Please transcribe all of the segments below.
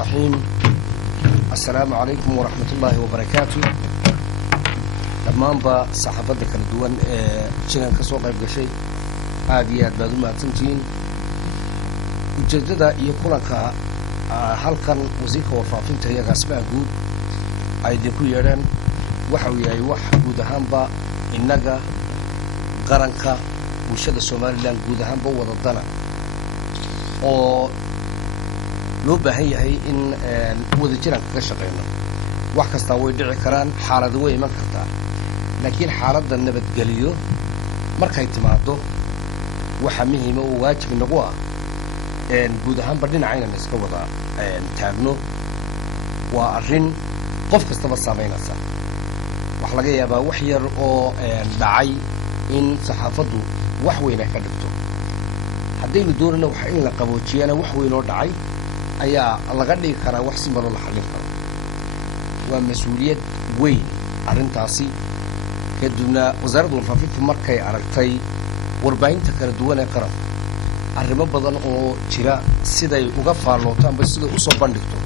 الرحيم. السلام عليكم ورحمة الله وبركاته. dhammaanba saxaafadda kala duwan ee jiran ka soo qayb gashay aad iyo aad baad u mahadsantihiin. ujeedada iyo kulanka halkan wasiirka warfaafinta iyo agaasimaha guud ay idinku yeedheen waxa uu yahay wax guud ahaanba innaga qaranka bulshada Somaliland guud ahaanba wadadana oo loo baahan yahay in wada jiran ka shaqeyno. wax kasta way dhici karaan, xaalado way iman kartaa, laakiin xaaladda nabadgeliyo markay timaado waxa muhiim ah oo waajib nagu ah guud ahaanba dhinacayna iska wada taagno. waa arrin qof kastaba saameynaysa. wax laga yaabaa wax yar oo dhacay in saxaafaddu wax weyn ay ka dhigto. haddaynu doonayno waxa in la qaboojiyana wax weyn oo dhacay ayaa laga dhigi karaa wax si badan la xallin karo. waa mas'uuliyad weyn arrintaasi. kadibna wasaaradda warfaafinta markay aragtay warbaahinta kala duwan ee qaranka arrimo badan oo jira siday uga faallooto amba siday u soo bandhigto,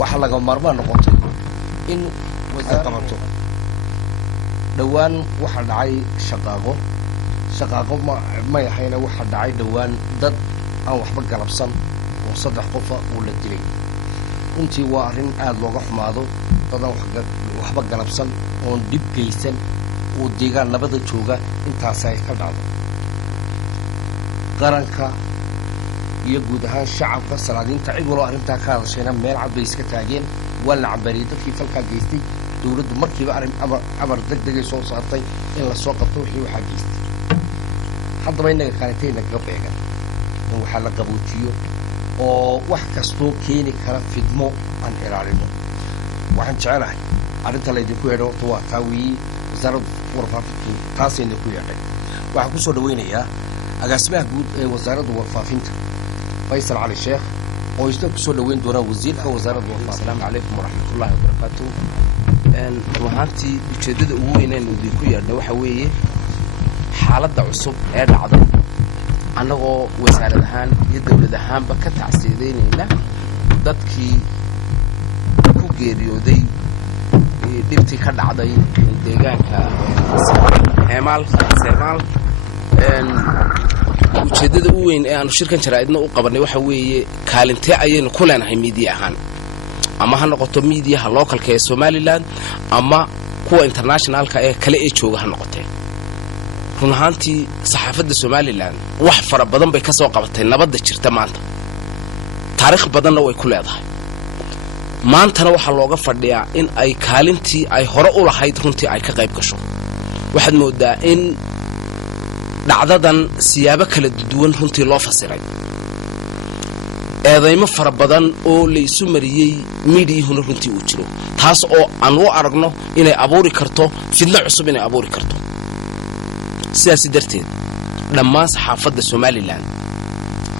waxa laga maarmaan noqotay in wasaaradda qabato. dhawaan waxa dhacay shaqaaqo ma yahayna waxa dhacay dhawaan dad aan waxba galabsan oo 3 qof oo la dilay. runtii waa arrin aad looga xumaado. dad aan waxba galabsan oo dib geysan oo deegaan nabada jooga intaas ay ka dhacdo. qaranka iyo guud ahaan shacabka salaadiinta cid walba arrinta ka hadashayna meel cad bay iska taageen. waa la cambariyay dadkii falka geystay. dawladdu markiiba amar degdeg ay soo saartay in la soo qabto wixii waxa geystay. haddaba inaga kaalintayna kaga beegan in waxa la qaboojiyo oo wax kastoo keeni kara fidmo aan ilaalino. waxaan jecelahay arrinta la idinku yeedho horta waa taawiyi wasaaradda warfaafinta taasayna ku yeedhay. waxaan ku soo dhaweynayaa agaasimaha guud ee wasaaradda warfaafinta Faysal Ali Sheekh oo isna ku soo dhaweyn doona wasiirka wasaaradda warfaafinta. Assalaamu calaykum waraxmatullaahi wabarakaatuh. ruuxaantii ujeedada ugu weyn ee idinku yeedhay waxa weeye xaaladda cusub ee dhacda annagoo wasaarad ahaan iyo dawlad ahaanba ka tacsiideynayna dadkii ku geeriyooday dhibtii ka dhacday deegaanka Heemaal. ujeedada ugu weyn ee aanu shirkan jaraa'idna u qabanay waxa weeye kaalintee ayaynu ku leenahay media ahaan, ama ha noqoto mediaha localka ee Somaliland ama kuwa internationalka ee kale ee jooga ha noqotee. run ahaantii saxaafadda Somaliland wax fara badan bay ka soo qabatay nabadda jirta maanta. taariikh badanna way ku leedahay. maantana waxaa looga fadhiyaa in ay kaalintii ay hore u lahayd runtii ay ka qayb gasho. waxaad moodaa in dhacdadan siyaabo kala duwan runtii loo fasiray. eedaymo fara badan oo la isu mariyey miidiyuhuna runtii uu jiro, taas oo aan u aragno inay abuuri karto fidno cusub, inay abuuri karto. sidaasi darteed dhammaan saxaafadda Somaliland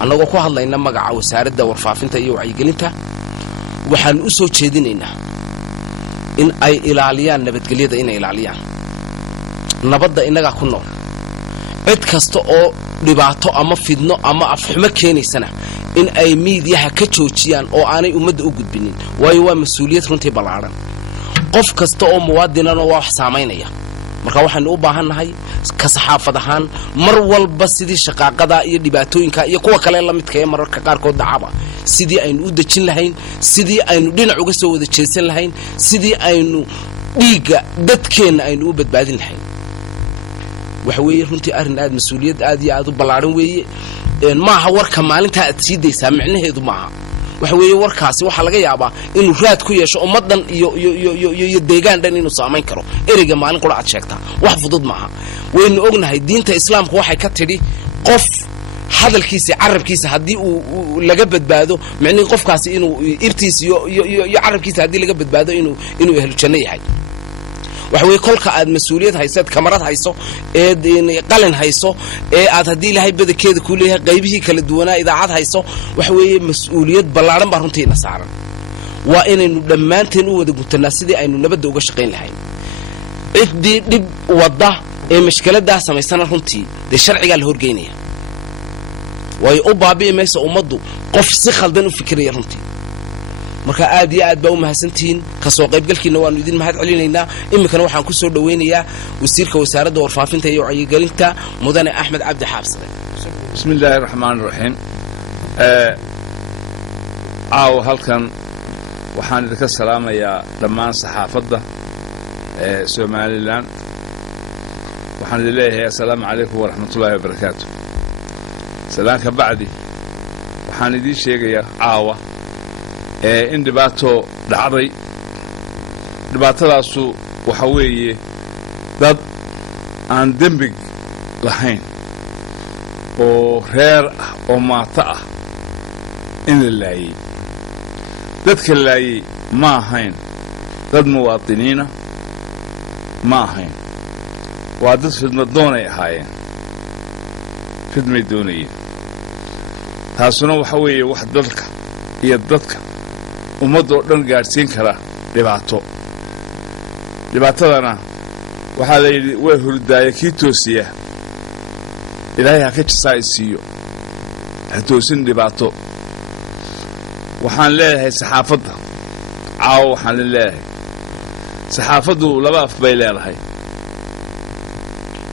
annagoo ku hadlayna magaca wasaaradda warfaafinta iyo wacyigelinta waxaan u soo jeedinaynaa in ay ilaaliyaan nabadgelyada, inay ilaaliyaan nabadda innagaa ku nool. cid kasta oo dhibaato ama fidno ama afxumo keenaysana in ay miidiyaha ka joojiyaan oo aanay ummadda u gudbinin, waayo waa mas'uuliyad runtii ballaaran. qof kasta oo muwaadinana waa wax saamaynaya. marka waxaanu u baahannahay ka saxaafad ahaan mar walba sidii shaqaaqada iyo dhibaatooyinka iyo kuwa kale la midka ee mararka qaarkood dhacaba sidii aynu u dejin lahayn, sidii aynu dhinac uga soo wada jeesan lahayn, sidii aynu dhiigga dadkeenna aynu u badbaadin lahayn. waxa weeye runtii arrin aad mas'uuliyad aad iyo aad u ballaaran weeye. maaha warka maalintaa aad sii daysaa micnaheedu maaha. waxa weeye warkaasi waxaa laga yaabaa inuu raad ku yeesho ummaddan iyo deegaan dhan inuu saamayn karo. ereyga maalin qura aad sheegtaa wax fudud maaha. waynu ognahay diinta islaamku waxay ka tidhi qof hadalkiisa carabkiisa haddii uu laga badbaado, micnihi qofkaasi inuu irtiisa iyo carabkiisa haddii laga badbaado inuu ahlu janno yahay. waxa weeye kolka aad mas'uuliyad hayso, kamarad hayso, qalin hayso, aad haddii ilaahay badankeeda ku leeyahay qaybihii kala duwanaa idaacad hayso, waxa weeye mas'uuliyad ballaaran baa runtii ina saaran. waa inaynu dhammaanteen u wada gutanaa sidii aynu nabadda uga shaqayn lahayn. ciddii dhib wadda ee mashkiladaa samaysana runtii dee sharcigaa la horgeynaya. waayo u baabi'i mayso ummaddu qof si khaldan u fikiraya runtii. marka aad iyo aad baa u mahadsantihiin ka soo qaybgalkiina waanu idin mahad celinaynaa iminkana waxaan ku soo dhaweynayaa wasiirka wasaaradda warfaafinta iyo wacyigelinta mudane axmed cabdi xaabsade. bismillaahi raxmaani raxiim. caawa halkan waxaan idinka salaamayaa dhammaan saxaafadda somalilan. waxaan idin leeyahay assalaamu calaykum waraxmatullaahi wabarakaatu. salaanka bacdi waxaan idiin sheegayaa caawa in dhibaato dhacday. dhibaatadaasu waxa weeye dad aan dembig lahayn oo reer ah oo maato ah in la laayey. dadka laayey ma ahayn dad muwaadiniina, ma ahayn, waa dad fidmadoonay ahaayeen, fidmay doonayeen. taasuna waxa weeye wax dalka iyo dadka ummadda oo dhan gaadhsiin kara dhibaato. dhibaatadana waxaa la yidhi waa hurdaaya kii toosiya ilaahay ha ka jisaa isiiyo, ha toosin dhibaato. waxaan leeyahay saxaafadda caawo, waxaan leeyahay saxaafaddu laba af bay leedahay.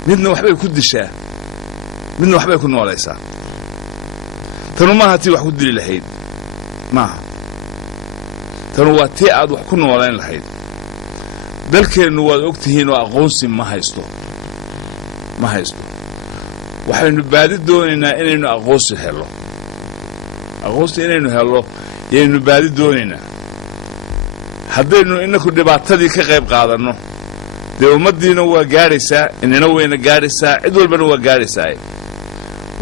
midna waxbay ku dishaa, midna waxbay ku noolaysaa. tanu maaha tii wax ku dili lahayd, maaha. tanu waa tii aad wax ku noolayn lahayd. dalkeennu waad og tihiin oo aqoonsi ma haysto. waxaynu baadi doonaynaa inaynu aqoonsi hello. aqoonsi inaynu hello yaynu baadi doonaynaa. haddaynu innaku dhibaatadii ka qayb qaadanno dee ummaddiina waa gaadhaysaa, inina wayna gaadhaysaa, cid walbana waa gaadhaysaa.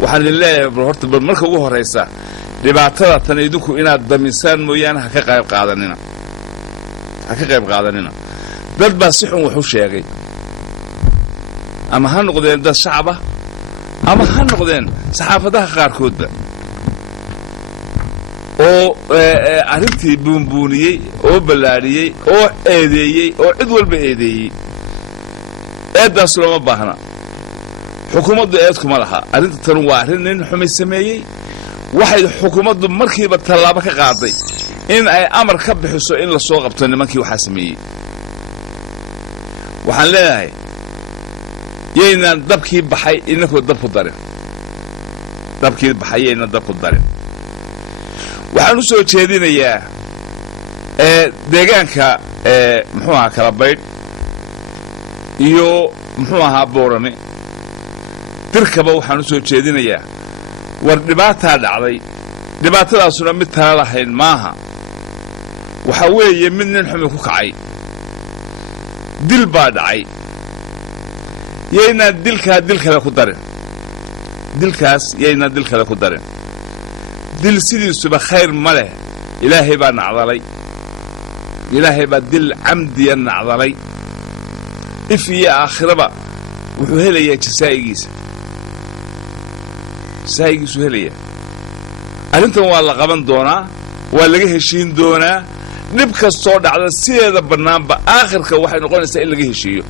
waxaan idin leeyahay bal horta bal marka ugu horraysa dhibaatada tan idinku inaad damisaan mooyaane ha ka qayb qaadanina. dad baa si xun wax u sheegay, ama ha noqdeen dad shacaba ama ha noqdeen saxaafadaha qaarkoodba, oo arrintii buunbuuniyey oo ballaadhiyey oo eedeeyey oo cid walba eedeeyey. eeddaas looma baahna. xukuumaddu eedkuma laha. arrinta tan waa arrin nin xumay sameeyey. waxay xukuumaddu markiiba tallaabo ka qaaday in ay amar ka bixiso in la soo qabto nimankii waxaa sameeyey. waxaan leeyahay yaynaan dabkii baxay inankoo dab ku darin. dabkii baxay yaynaan dab ku darin. waxaan u soo jeedinayaa deegaanka muxuu ahaa Kalabaydh iyo muxuu ahaa Boorame dirkaba waxaan u soo jeedinayaa war dhibaataa dhacday. dhibaatadaasuna mid tala lahayn maaha. waxa weeye mid nin xumi ku kacay. dil baa dhacay. yaynaan dilkaa dil kale ku darin. dilkaas yaynaan dil kale ku darin. dil sidiisuba khayr ma leh. ilaahay baa nacdalay. ilaahay baa dil camdiya nacdalay. if iyo aakhiraba wuxuu helayaa jasaa'igiisuu helayaa. arrintan waa la qaban doonaa, waa laga heshiin doonaa. dhib kastoo dhacda sideeda bannaanba aakhirka waxay noqonaysaa in laga heshiiyo.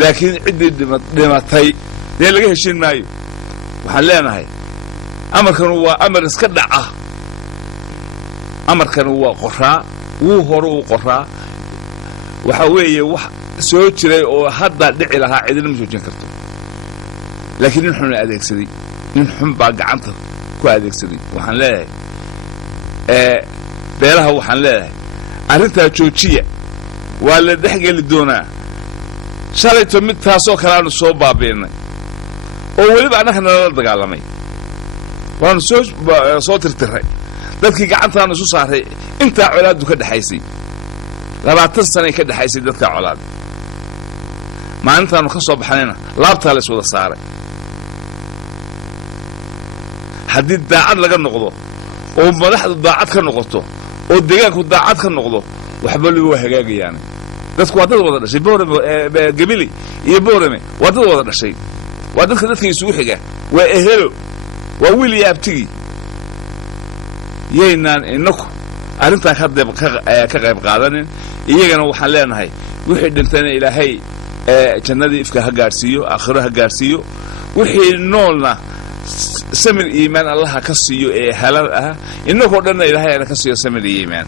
laakiin ciddii dhimatay dee laga heshiin maayo. waxaan leenahay amarkanu waa amar iska dhaca. amarkanu waa qoraa, wuu hore uu qoraa. waxa weeye wax soo jiray oo hadda dhici lahaa cidina ma joojin karto. laakiin nin xun adeegsaday, nin xun baa gacanta ku adeegsaday. waxaan leeyahay beelaha waxaan leeyahay arrintaa joojiya. waa la dhexgeli doonaa. shalayto mid taasoo kale aanu soo baabi'inay oo weliba annaga nalala dagaalamay. waanu soo tirtiray. dadkii gacantaanu isu saaray intaa colaaddu ka dhexaysay. 20 sanay ka dhexaysay dadkaa colaad. maalintaanu ka soo baxnayna laabtaa la iswada saaray. haddii daacad laga noqdo oo madaxdu daacad ka noqoto oo deegaanku daacad ka noqdo waxba liba waa hagaagayaan. dadku waa dad wada dhashay. Gabili iyo Boorame waa dad wada dhashay. waa dadka isugu xiga. waa ehelo, waa wiil iyo abtigii. yaynaan inaku arrintaa ka qayb qaadanin. iyagana waxaan leenahay wixii dhintayna ilaahay jannadii ifka ha gaadhsiiyo, aakhiro ha gaadhsiiyo. wixii noolna samir iimaan allaha ka siiyo ee halal ah. innakoo dhanna ilaahay ana ka siiyo samir iyo iimaan.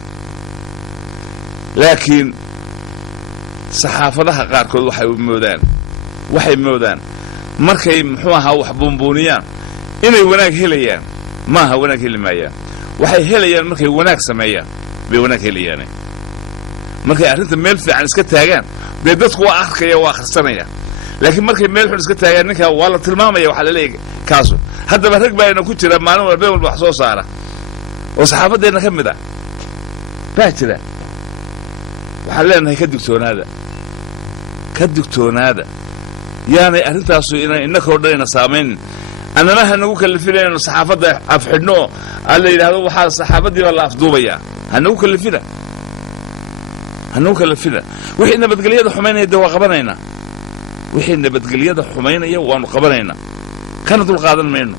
laakiin saxaafadaha qaarkood waxay moodaan markay muxuu ahaa wax buunbuuniyaan inay wanaag helayaan. maaha wanaag heli maayaan. waxay helayaan markay wanaag sameeyaan bay wanaag helayaane. markay arrinta meel fiican iska taagaan dee dadku waa arkaya waa akhrisanaya. laakiin markay meel xun iska taagaan ninkaa waa la tilmaamaya waxaa la leeyahay kaasu. haddaba rag baa ina ku jira maalin walba been walba wax soo saara oo saxaafadeenna ka mid ah baa jira. waxaan leenahay ka digtoonaada yaanay arrintaasu inay innakoo dhan ina saamaynin. annana ha nagu kallifinaynanu saxaafadda afxidhno oo aan la yidhaahdo waxaa saxaafaddii baa la afduubayaa. ha nagu kallifina wixii nabadgelyada xumaynaya dee waa qabanaynaa. wixii nabadgelyada xumaynaya waannu qabanaynaa, kana dulqaadan mayno.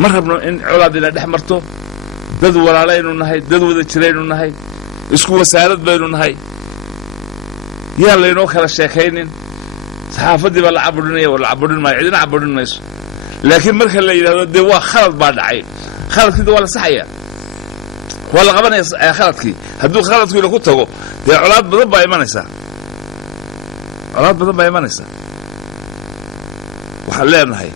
ma rabno in colaad ina dhex marto. dad walaalaynu nahay, dad wada jiraynu nahay, isku wasaarad baynu nahay. yaan laynoo kala sheekaynin. saxaafaddii baa la caburinaya, waa la caburin maayo, cidina caburin mayso. laakiin marka la yidhahdo dee waa khalad baa dhacay, khaladkiida waa la saxaya, waa la qabanaya khaladkii. hadduu khaladkiina ku tago dee colaad badan baa imanaysaa. waxaan leenahay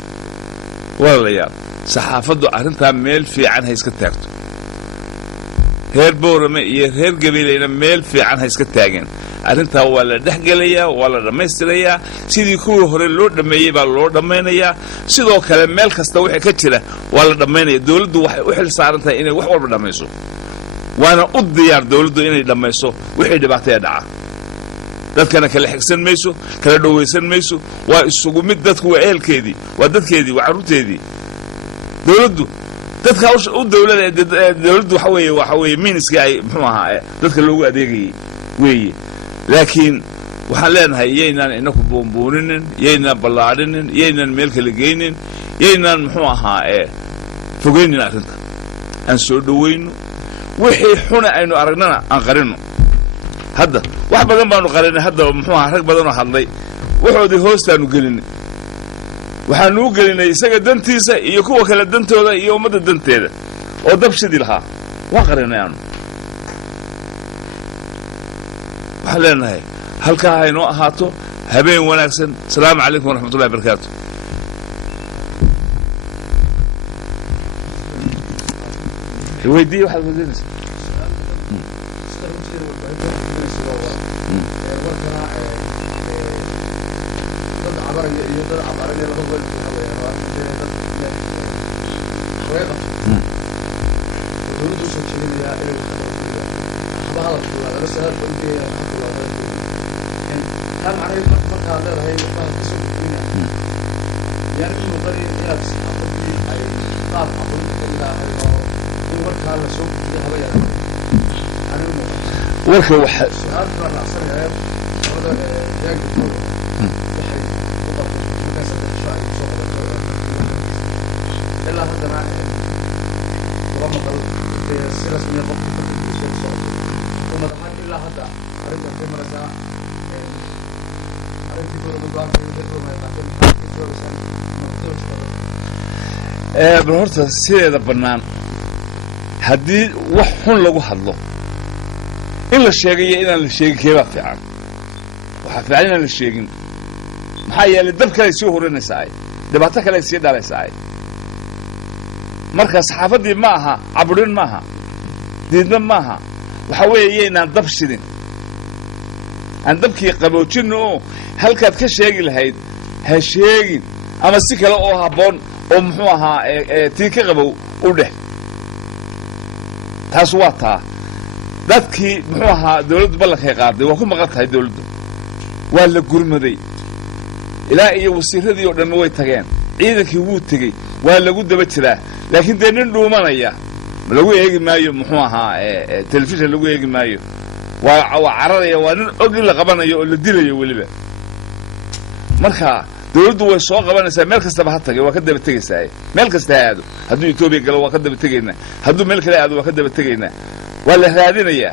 walaalayaal, saxaafaddu arrintaa meel fiican ha iska taagto. reer boorame iyo reer gabiilayna meel fiican ha iska taageen. arrintaa waa la dhexgelayaa, waa la dhammaystirayaa. sidii kuwii hore loo dhammeeyey baa loo dhammaynayaa. sidoo kale meel kasta wixii ka jira waa la dhammaynaya. dawladdu waxay u xil saaran tahay inay wax walba dhammayso, waana u diyaar dawladdu inay dhammayso wixii dhibaataya dhaca. dadkana kala xigsan mayso, kala dhowaysan mayso. waa isugu mid. dadku waa ehelkeedii, waa dadkeedii, waa carruurteedii. dawladdu dadka u dawladdu waxa weeye miiniskii ay muxuu ahaa dadka loogu adeegayey weeye. laakiin waxaan leenahay yaynaan inaku buunbuuninin, yaynaan ballaadhinin, yaynaan meel kala geynin, yaynaan muxuu ahaa fogaynin arrinta. aan soo dhowayno. wixii xuna aynu aragnana aan qarinno. hadda wax badan baanu qarinay. hadda muxuu ahaa rag badanoo hadlay waxoodii hoostaanu gelinay. waxaanu u gelinay isaga dantiisa iyo kuwa kale dantooda iyo ummadda danteeda oo dabshidii lahaa. waan qarinay aanu. waxaan leenahay halkaa haynoo ahaato. habeen wanaagsan. asalaamu calaykum waraxmatullahi barakaatu. weydiiye waxaad weydiinaysaa. warka waxa bal horta sideeda bannaan haddii wax xun lagu hadlo in la sheegayo inaan la sheegin keebaa fiican. waxaa fiican inaan la sheegin. maxaa yeelay dab kale ay sii horinaysaa, dhibaato kale ay sii dhalaysaa. marka saxaafaddii ma aha caburin, maaha diidma, maaha waxaa weeye yaynaan dab shidin. aan dabkii qaboojinno oo halkaad ka sheegi lahayd ha sheegin, ama si kale oo habboon oo muxuu ahaa tii ka qabow u dheh. taas waa taa. dadkii muxuu ahaa dawladdu ballankay qaaday waa ku maqan tahay. dawladdu waa la gurmaday. ilaa iyo wasiiradii oo dhanma way tageen. ciidankii wuu tegey, waa lagu daba jiraa. laakiin dee nin dhuumanaya lagu eegi maayo, muxuu ahaa telefishan lagu eegi maayo. waa cararaya. waa nin og in la qabanayo oo la dilayo weliba. marka dawladdu way soo qabanaysaa. meel kastaba ha tagay waa ka daba tegaysaa. meel kasta ha aado. hadduu etoobiya galo waa ka daba tegaynaa. hadduu meel kale aado waa ka daba tegaynaa. waa la raadinayaa.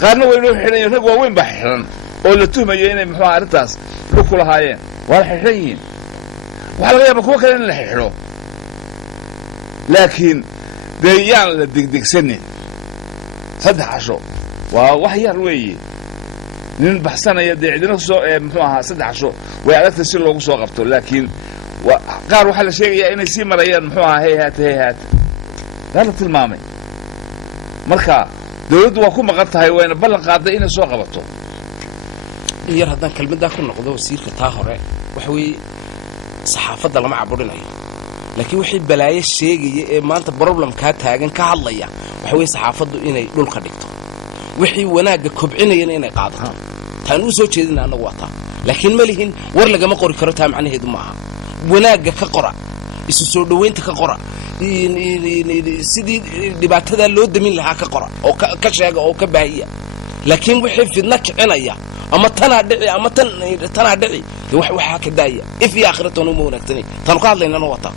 qaarna waynoo xidhan. rag waaweyn baa xidhan oo la tuhmayo inay muxuu ahaa arrintaas lug ku lahaayeen. waa la xidhan yihiin. waxaa laga yaaba kuwo kale in la xidho. laakiin dee yaan la degdegsanin. saddex casho waa wax yar weeye nin baxsanaya dee cidina soo muxuu ahaa saddex casho way adagtay si loogu soo qabto laakiin qaar waxaa la sheegayaa inay sii marayaan muxuu ahaa hayhaata yaa la tilmaamay marka dawladdu waa ku maqan tahay wayna ballan qaaday inay soo qabato in yar haddaan kelmaddaa ku noqdo wasiirka taa hore waxa weeye saxaafadda lama caburinayo laakiin wixii balaayo sheegaya ee maanta problemkaa taagan ka hadlaya waxa weeye saxaafaddu inay dhulka dhigto wixii wanaagga kobcinayana inay qaadato taan u soo jeedina annagu waa taa laakiin ma lihin war lagama qori karo taa macnaheedu ma aha wanaagga ka qora isu soo dhowaynta ka qora sidii dhibaatadaa loo damin lahaa ka qora oo ka sheega oo ka baahiya laakiin wixii fidna kicinaya ama tanaa dhici ama tanaa dhici waxaa ka daaya if iyo aakhiratoona uma wanaagsanay taanu ka hadlaynana waa taa